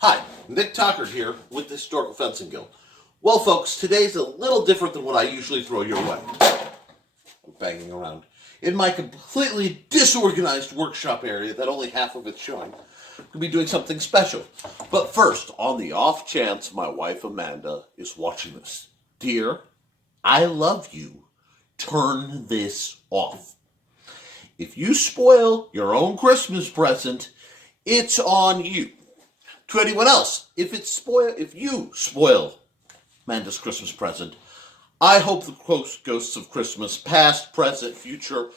Hi, Nick Tockard here with the Historical Fencing Guild. Well, folks, today's a little different than what I usually throw your way. I'm banging around in my completely disorganized workshop area that only half of it's showing. I'm going to be doing something special. But first, on the off chance my wife Amanda is watching this, dear, I love you. Turn this off. If you spoil your own Christmas present, it's on you. To anyone else, if you spoil Amanda's Christmas present, I hope the ghosts of Christmas, past, present, future,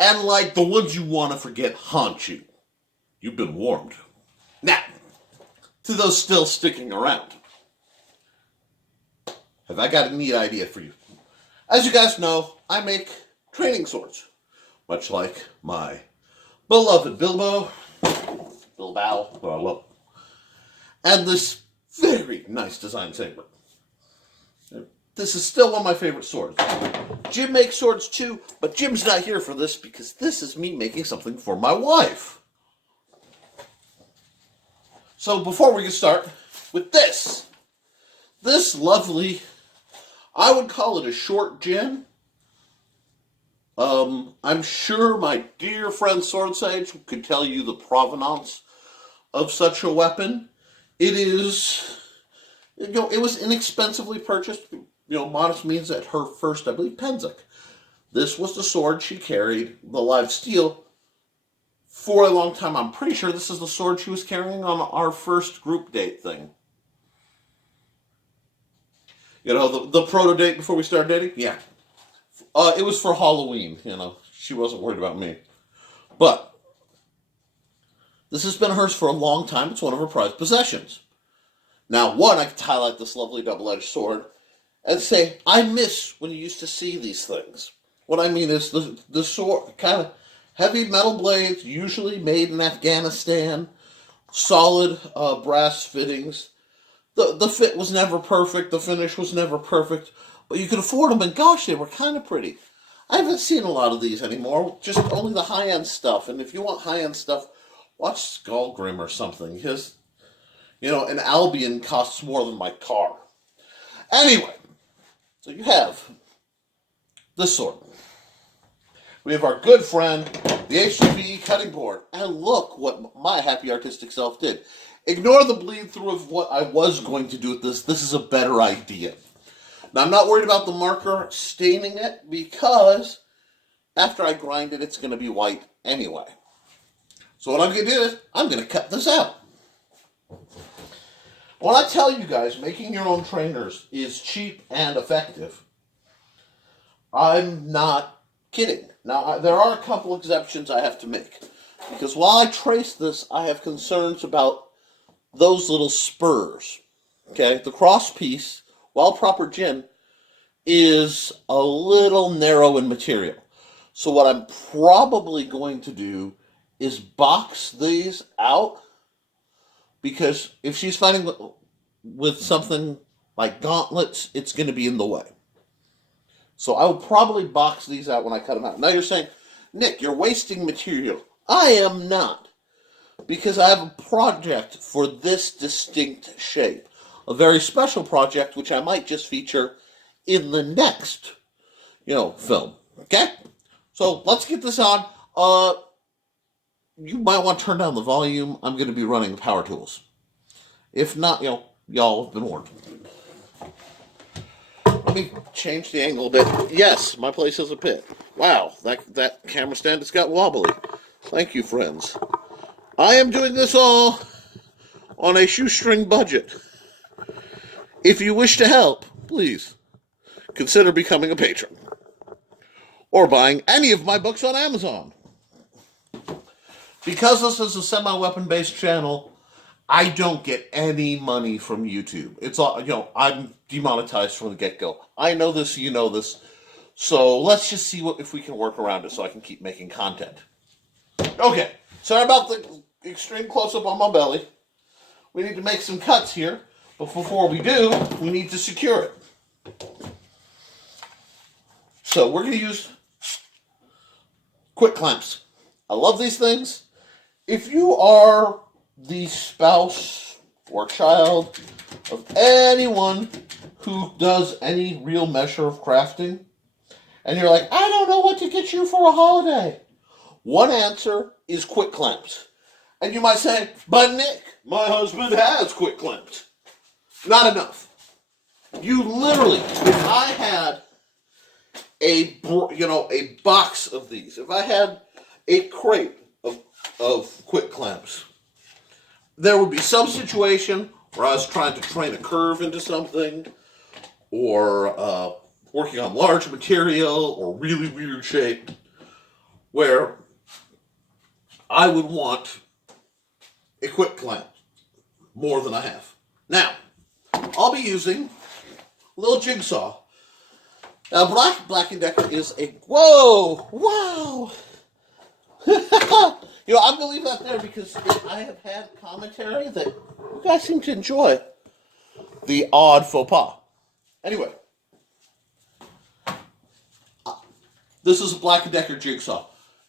and like the ones you want to forget haunt you. You've been warned. Now, to those still sticking around, have I got a neat idea for you? As you guys know, I make training swords, much like my beloved Bilbo, and this very nice design saber. This is still one of my favorite swords. Jim makes swords too, but Jim's not here for this because this is me making something for my wife. So before we get started with this lovely, I would call it a short gin. I'm sure my dear friend Sword Sage could tell you the provenance of such a weapon. It is, it was inexpensively purchased, modest means at her first, I believe, Penzak. This was the sword she carried, the live steel, for a long time. I'm pretty sure this is the sword she was carrying on our first group date thing. The proto date before we started dating? Yeah. It was for Halloween, She wasn't worried about me. But this has been hers for a long time. It's one of her prized possessions. Now, I could highlight this lovely double-edged sword and say, I miss when you used to see these things. What I mean is the sword, kind of heavy metal blades, usually made in Afghanistan, solid brass fittings. The fit was never perfect, the finish was never perfect, but you could afford them, and gosh, they were kind of pretty. I haven't seen a lot of these anymore, just only the high-end stuff, and if you want high-end stuff, watch Skullgrim or something. An Albion costs more than my car. Anyway, so you have this sword. We have our good friend, the HGV cutting board. And look what my happy artistic self did. Ignore the bleed through of what I was going to do with this. This is a better idea. Now, I'm not worried about the marker staining it because after I grind it, it's going to be white anyway. So what I'm going to do is I'm going to cut this out. When I tell you guys making your own trainers is cheap and effective, I'm not kidding. Now, there are a couple exceptions I have to make. Because while I trace this, I have concerns about those little spurs. Okay? The cross piece, while proper gin, is a little narrow in material. So what I'm probably going to do is box these out, because if she's fighting with something like gauntlets, it's going to be in the way. So I will probably box these out when I cut them out. Now you're saying, Nick, you're wasting material. I am not, because I have a project for this distinct shape. A very special project, which I might just feature in the next, film. Okay? So let's get this on. You might want to turn down the volume. I'm going to be running power tools. If not, y'all have been warned. Let me change the angle a bit. Yes, my place has a pit. Wow, that camera stand has got wobbly. Thank you, friends. I am doing this all on a shoestring budget. If you wish to help, please consider becoming a patron or buying any of my books on Amazon. Because this is a semi-weapon-based channel, I don't get any money from YouTube. It's all, I'm demonetized from the get-go. I know this, you know this. So let's just see if we can work around it so I can keep making content. Okay, sorry about the extreme close-up on my belly. We need to make some cuts here, but before we do, we need to secure it. So we're going to use quick clamps. I love these things. If you are the spouse or child of anyone who does any real measure of crafting, and you're like, I don't know what to get you for a holiday, one answer is quick clamps. And you might say, but Nick, my husband has quick clamps. Not enough. You literally, if I had a box of these, if I had a crate of quick clamps, there would be some situation where I was trying to train a curve into something, or working on large material, or really weird shape, where I would want a quick clamp more than I have. Now, I'll be using a little jigsaw. Now, Black & Decker is a... Whoa! Wow! I'm going to leave that there because I have had commentary that you guys seem to enjoy the odd faux pas. Anyway, this is a Black & Decker jigsaw.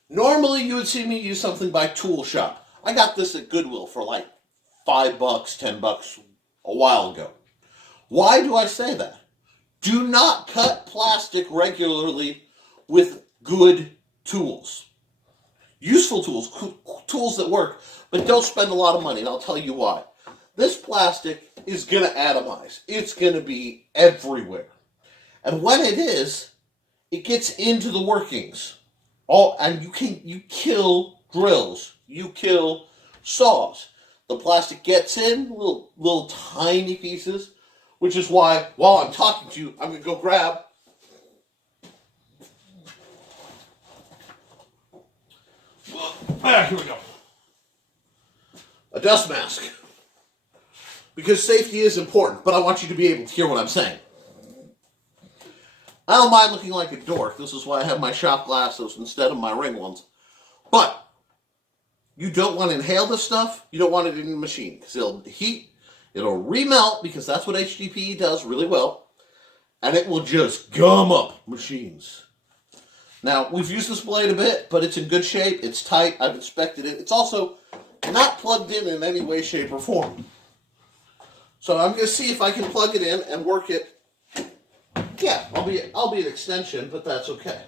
Normally, you would see me use something by Tool Shop. I got this at Goodwill for like $5, $10 a while ago. Why do I say that? Do not cut plastic regularly with good tools. Useful tools, tools that work, but don't spend a lot of money, and I'll tell you why. This plastic is going to atomize. It's going to be everywhere. And when it is, it gets into the workings. And you kill drills. You kill saws. The plastic gets in, little tiny pieces, which is why, while I'm talking to you, I'm going to go grab here we go. A dust mask. Because safety is important, but I want you to be able to hear what I'm saying. I don't mind looking like a dork. This is why I have my shop glasses instead of my ring ones. But you don't want to inhale this stuff. You don't want it in the machine because it'll heat. It'll remelt because that's what HDPE does really well. And it will just gum up machines. Now, we've used this blade a bit, but it's in good shape. It's tight. I've inspected it. It's also not plugged in any way, shape, or form. So I'm going to see if I can plug it in and work it. Yeah, I'll be an extension, but that's okay.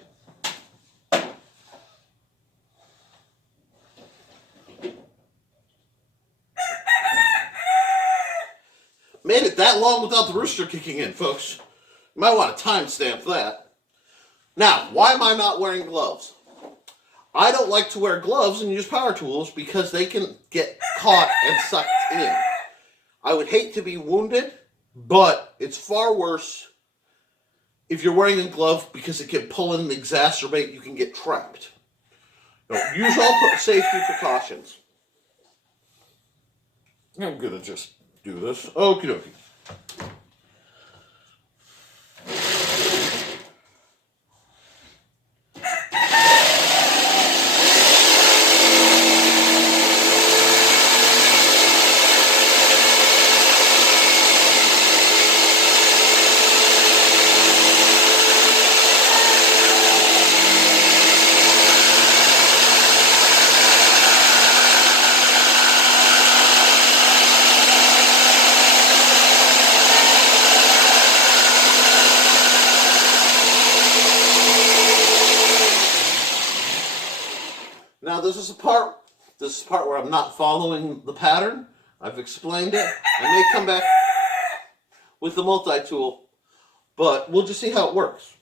Made it that long without the rooster kicking in, folks. You might want to timestamp that. Now, why am I not wearing gloves? I don't like to wear gloves and use power tools because they can get caught and sucked in. I would hate to be wounded, but it's far worse if you're wearing a glove because it can pull in and exacerbate. You can get trapped. Use all safety precautions. I'm going to just do this. Okie dokie. Now this is the part where I'm not following the pattern. I've explained it. I may come back with the multi-tool, but we'll just see how it works.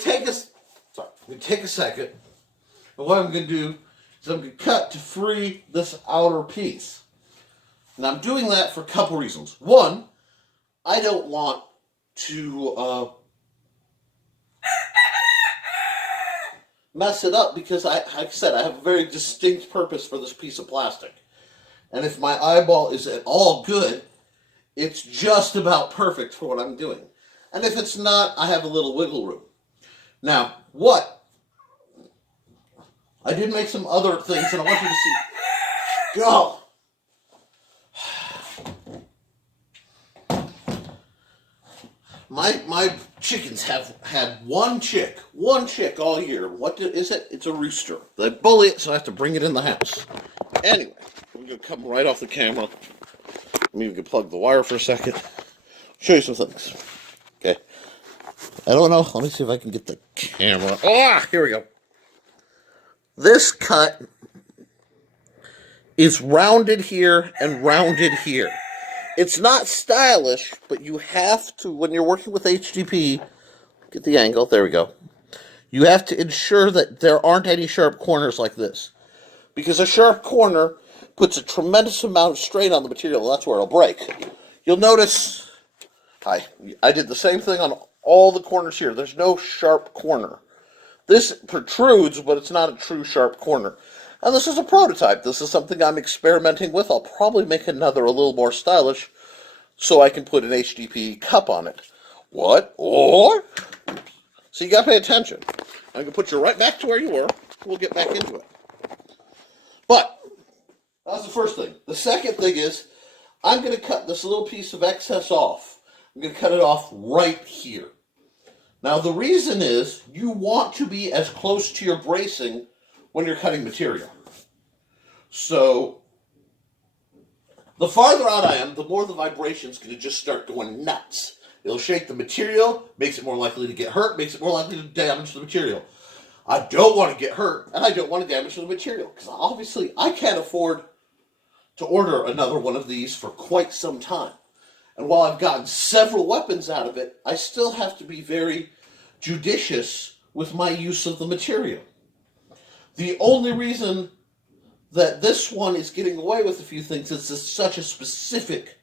take a second, and what I'm going to do is I'm going to cut to free this outer piece. And I'm doing that for a couple reasons. One, I don't want to mess it up because, like I said, I have a very distinct purpose for this piece of plastic. And if my eyeball is at all good, it's just about perfect for what I'm doing. And if it's not, I have a little wiggle room. Now, I did make some other things, and I want you to see. Go! My chickens have had one chick all year. What is it? It's a rooster. They bully it, so I have to bring it in the house. Anyway, we're going to come right off the camera. Let me even plug the wire for a second. Show you some things. Okay. I don't know. Let me see if I can get the camera. Ah, here we go. This cut is rounded here and rounded here. It's not stylish, but you have to, when you're working with HDP, get the angle, there we go. You have to ensure that there aren't any sharp corners like this. Because a sharp corner puts a tremendous amount of strain on the material, and that's where it'll break. You'll notice, I did the same thing on all the corners here. There's no sharp corner. This protrudes, but it's not a true sharp corner. And this is a prototype. This is something I'm experimenting with. I'll probably make another a little more stylish so I can put an HDP cup on it. What? Or? So you got to pay attention. I'm going to put you right back to where you were. We'll get back into it. But that's the first thing. The second thing is I'm going to cut this little piece of excess off. I'm going to cut it off right here. Now the reason is you want to be as close to your bracing when you're cutting material. So the farther out I am, the more the vibration's going to just start going nuts. It'll shake the material, makes it more likely to get hurt, makes it more likely to damage the material. I don't want to get hurt, and I don't want to damage the material, because obviously I can't afford to order another one of these for quite some time. And while I've gotten several weapons out of it, I still have to be very judicious with my use of the material. The only reason that this one is getting away with a few things is it's such a specific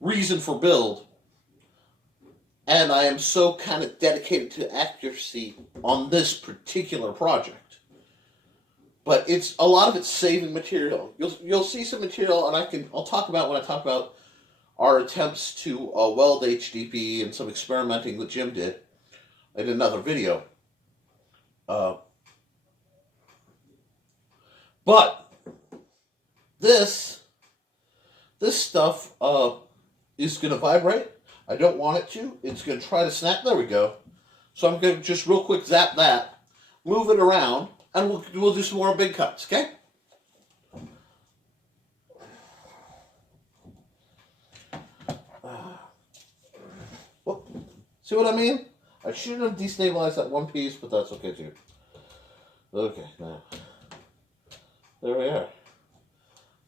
reason for build, and I am so kind of dedicated to accuracy on this particular project. But it's a lot of it's saving material. You'll see some material, and I'll talk about when I talk about our attempts to weld HDP and some experimenting that Jim did in another video. But this stuff is going to vibrate. I don't want it to. It's going to try to snap. There we go. So I'm going to just real quick zap that, move it around, and we'll do some more big cuts, okay? See what I mean? I should have destabilized that one piece, but that's okay too. Okay, now. There we are.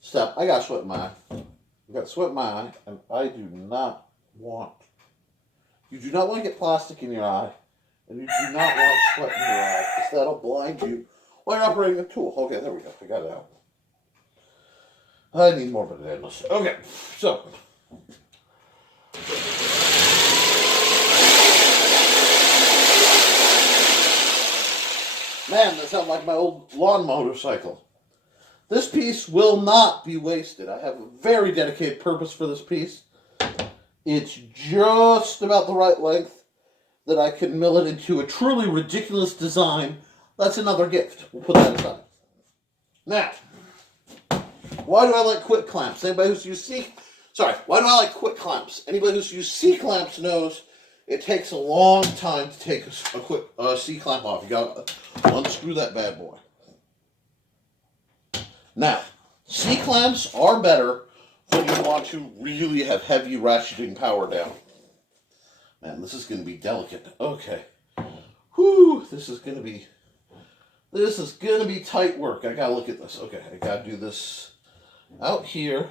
Stop. I got sweat in my eye. I got sweat in my eye, and I do not want... You do not want to get plastic in your eye, and you do not want sweat in your eye, because that'll blind you while you're operating a tool. Okay, there we go. I got it out. I need more bananas. Okay, so... Man, that sounds like my old lawn motorcycle. This piece will not be wasted. I have a very dedicated purpose for this piece. It's just about the right length that I can mill it into a truly ridiculous design. That's another gift. We'll put that aside. Now, why do I like quick clamps? Anybody who's used why do I like quick clamps? Anybody who's used C-clamps knows it takes a long time to take a quick C-clamp off. You got to unscrew that bad boy. Now, C-clamps are better when you want to really have heavy ratcheting power down. Man, this is going to be delicate. Okay. Whew, this is going to be tight work. I got to look at this. Okay, I got to do this out here.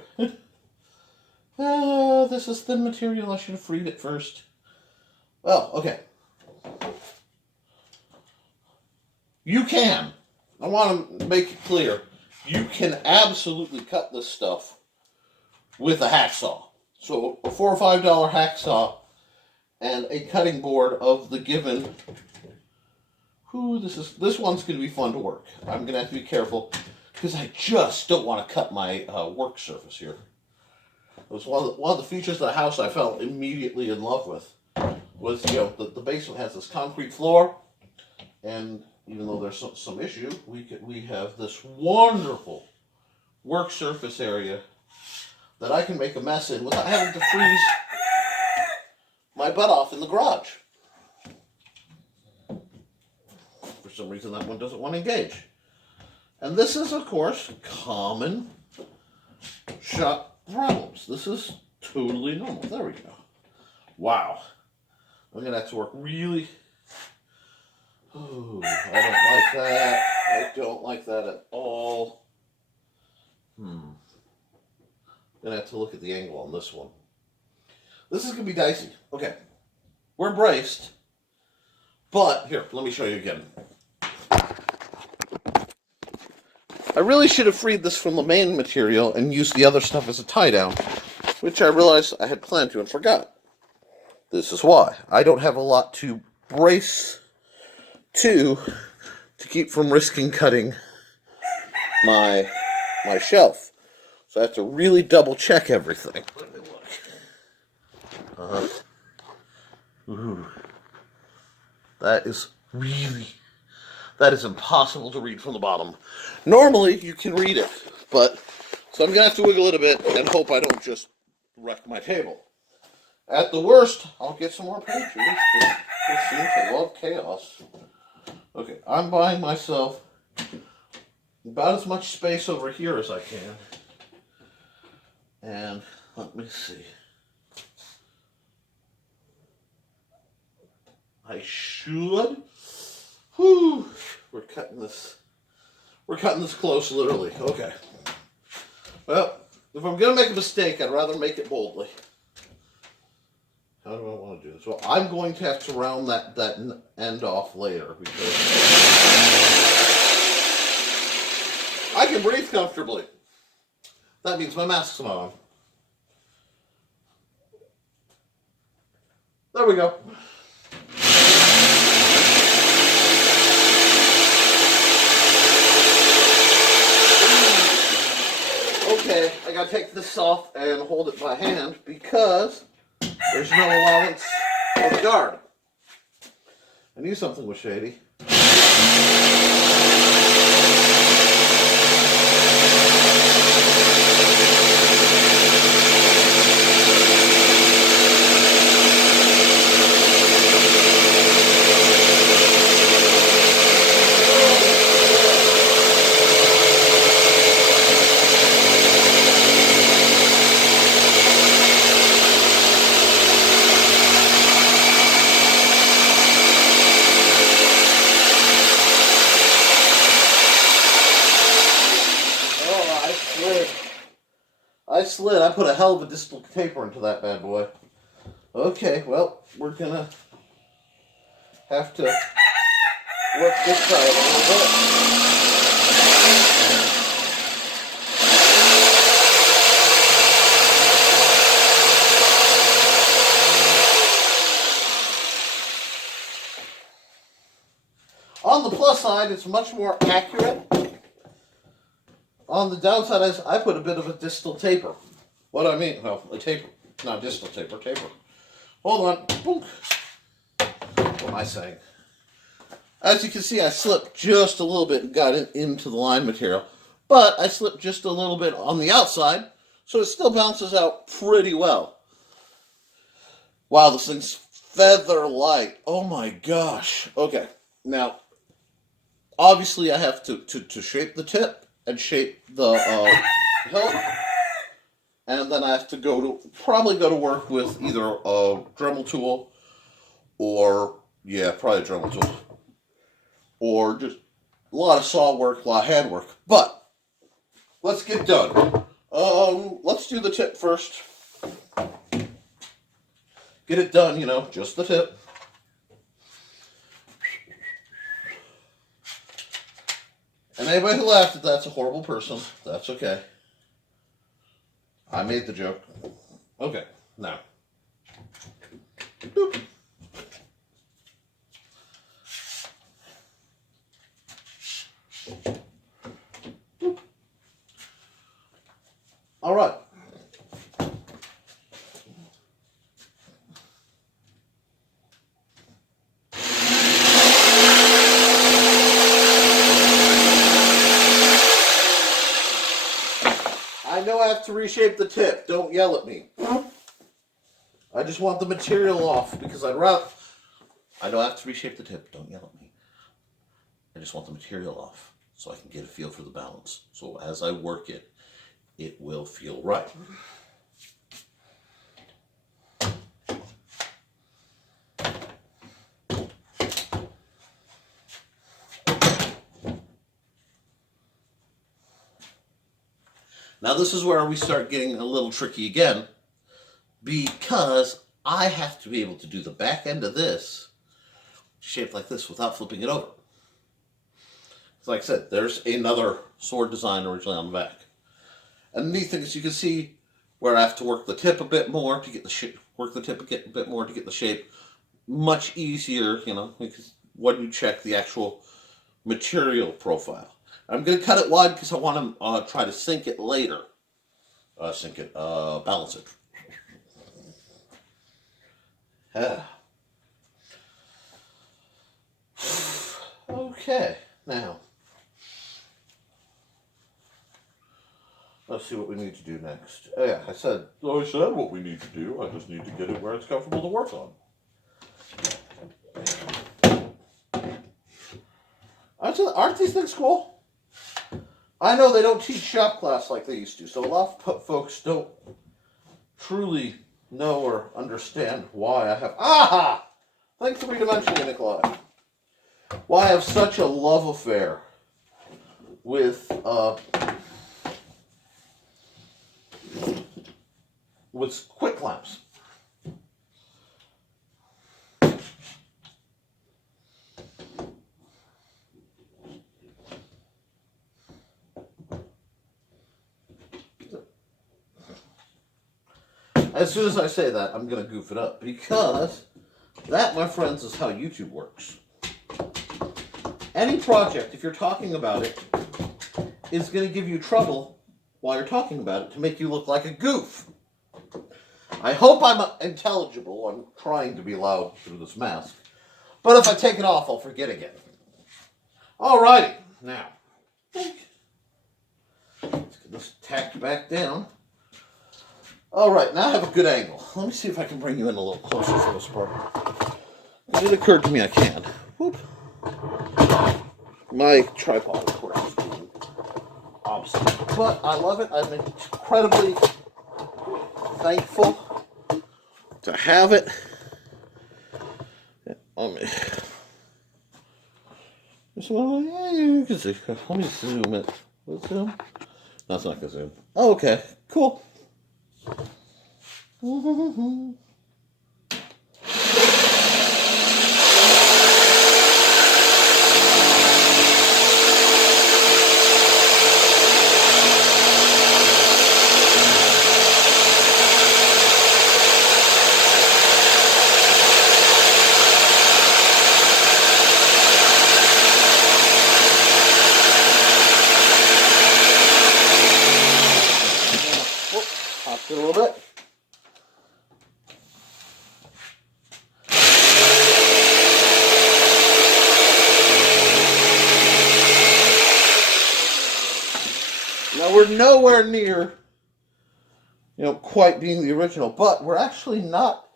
This is thin material. I should have freed it first. Well, okay. You can. I want to make it clear. You can absolutely cut this stuff with a hacksaw. So a $4 or $5 hacksaw and a cutting board of the given. This one's going to be fun to work. I'm going to have to be careful because I just don't want to cut my work surface here. It was one of the features of the house I fell immediately in love with. Was, you know, the basement has this concrete floor, and even though there's some issue, we have this wonderful work surface area that I can make a mess in without having to freeze my butt off in the garage. For some reason, that one doesn't want to engage. And this is, of course, common shop problems. This is totally normal. There we go. Wow. I'm going to have to work really... Ooh, I don't like that. I don't like that at all. I'm going to have to look at the angle on this one. This is going to be dicey. Okay. We're braced. But, here, let me show you again. I really should have freed this from the main material and used the other stuff as a tie-down, which I realized I had planned to and forgot. This is why. I don't have a lot to brace to keep from risking cutting my shelf. So I have to really double check everything. Let me look. Ooh. That is impossible to read from the bottom. Normally you can read it, but so I'm gonna have to wiggle it a bit and hope I don't just wreck my table. At the worst, I'll get some more paint. This seems to love chaos. Okay, I'm buying myself about as much space over here as I can. And let me see. I should. Whew. We're cutting this close, literally. Okay. Well, if I'm gonna make a mistake, I'd rather make it boldly. How do I want to do this? Well, I'm going to have to round that end off later because I can breathe comfortably. That means my mask's not on. There we go. Okay, I gotta take this off and hold it by hand because there's no allowance for the guard. I knew something was shady. I put a hell of a distal taper into that bad boy. Okay, well, we're gonna have to work this side a little bit. On the plus side, it's much more accurate. On the downside, I put a bit of a distal taper. What I mean, no, a taper, not distal taper, taper. Hold on. Boom. What am I saying? As you can see, I slipped just a little bit and got it into the line material. But I slipped just a little bit on the outside, so it still bounces out pretty well. Wow, this thing's feather light. Oh my gosh. Okay, now, obviously I have to shape the tip and shape the hilt. And then I have to probably go to work with either a Dremel tool or, yeah, probably a Dremel tool. Or just a lot of saw work, a lot of hand work. But, let's get done. Let's do the tip first. Get it done, you know, just the tip. And anybody who laughed at that's a horrible person. That's okay. I made the joke. Okay, now. Boop. Boop. All right. I know I have to reshape the tip. Don't yell at me. I just want the material off because I'd rather... I know I have to reshape the tip. Don't yell at me. I just want the material off so I can get a feel for the balance. So as I work it, it will feel right. Now this is where we start getting a little tricky again, because I have to be able to do the back end of this shaped like this without flipping it over. So like I said, there's another sword design originally on the back. And the neat thing is you can see where I have to work the tip a bit more to get the shape, work the tip a bit more to get the shape. Much easier, you know, because when you check the actual material profile. I'm going to cut it wide because I want to try to sink it later. Balance it. Okay, now, let's see what we need to do next. Oh yeah, I said what we need to do. I just need to get it where it's comfortable to work on. Aren't these things cool? I know they don't teach shop class like they used to, so a lot of folks don't truly know or understand why I have... Aha! Thanks for mentioning it, Nikolai. Why I have such a love affair with quick clamps. As soon as I say that, I'm going to goof it up, because that, my friends, is how YouTube works. Any project, if you're talking about it, is going to give you trouble while you're talking about it to make you look like a goof. I hope I'm intelligible. I'm trying to be loud through this mask. But if I take it off, I'll forget again. Alrighty, now, let's get this tacked back down. Alright, now I have a good angle. Let me see if I can bring you in a little closer for this part. It occurred to me I can. Whoop. My tripod, of course, is being obstinate. But I love it. I'm incredibly thankful to have it. You can see. Let me zoom it. Let's zoom. No, it's not going to zoom. Oh, okay. Cool. Popped it a little bit. Now we're nowhere near, quite being the original, but we're actually not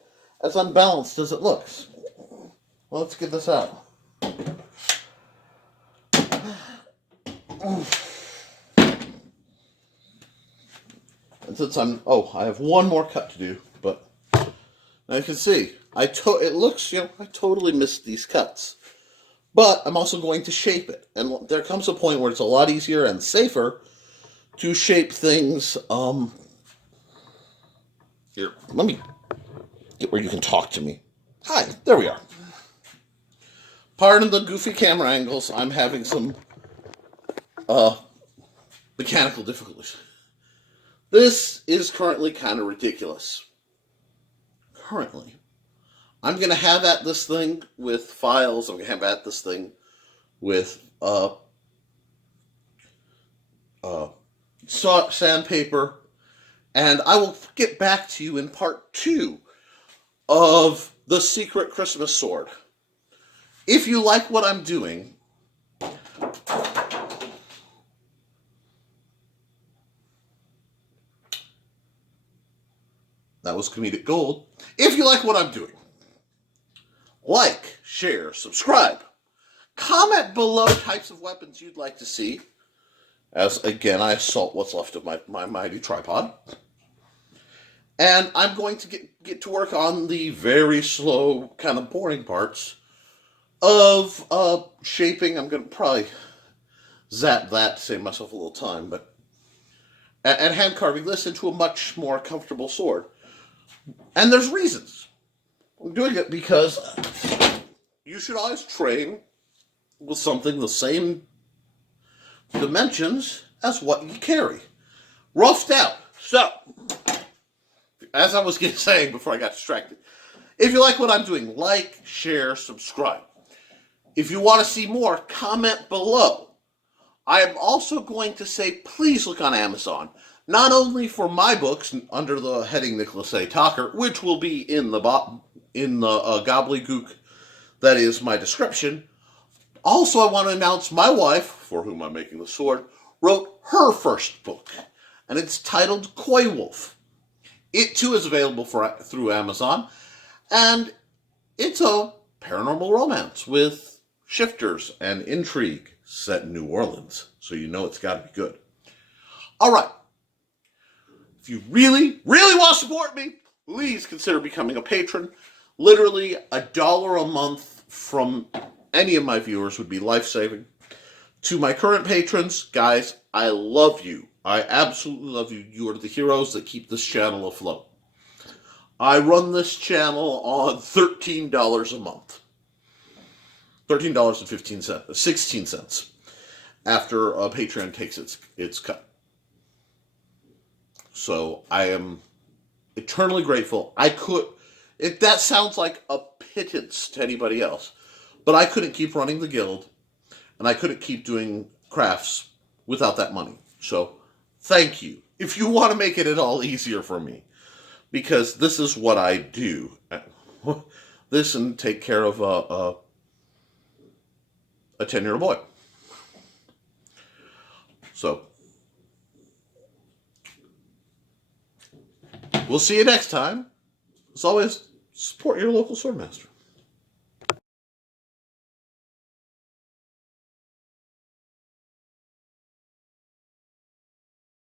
as unbalanced as it looks. Well, let's get this out. And since I have one more cut to do, but now you can see, it looks, I totally missed these cuts. But I'm also going to shape it. And there comes a point where it's a lot easier and safer to shape things. Here, let me get where you can talk to me. Hi, there we are. Pardon the goofy camera angles. I'm having some uh, mechanical difficulties. This is currently kind of ridiculous. Currently. I'm going to have at this thing with files. I'm going to have at this thing with sandpaper. And I will get back to you in part 2 of the secret Christmas sword. If you like what I'm doing, that was comedic gold. If you like what I'm doing, like, share, subscribe. Comment below types of weapons you'd like to see. As, again, I assault what's left of my mighty tripod. And I'm going to get to work on the very slow, kind of boring parts of shaping. I'm going to probably zap that to save myself a little time. And hand carving this into a much more comfortable sword. And there's reasons. I'm doing it because you should always train with something the same dimensions as what you carry. Roughed out. So, as I was saying before I got distracted, if you like what I'm doing, like, share, subscribe. If you want to see more, comment below. I am also going to say, please look on Amazon. Not only for my books under the heading Nicholas A. Talker, which will be in the gobbledygook that is my description. Also, I want to announce my wife, for whom I'm making the sword, wrote her first book, and it's titled Coy Wolf. It too is available through Amazon, and it's a paranormal romance with shifters and intrigue set in New Orleans, so you know it's got to be good. All right. If you really, really want to support me, please consider becoming a patron. Literally $1 a month from any of my viewers would be life-saving. To my current patrons, guys, I love you. I absolutely love you. You are the heroes that keep this channel afloat. I run this channel on $13 a month. $13.15, 16 cents after Patreon takes its cut. So I am eternally grateful. That sounds like a pittance to anybody else, but I couldn't keep running the guild, and I couldn't keep doing crafts without that money. So thank you. If you want to make it at all easier for me, because this is what I do. This and take care of a 10-year-old boy. So we'll see you next time. As always, support your local swordmaster.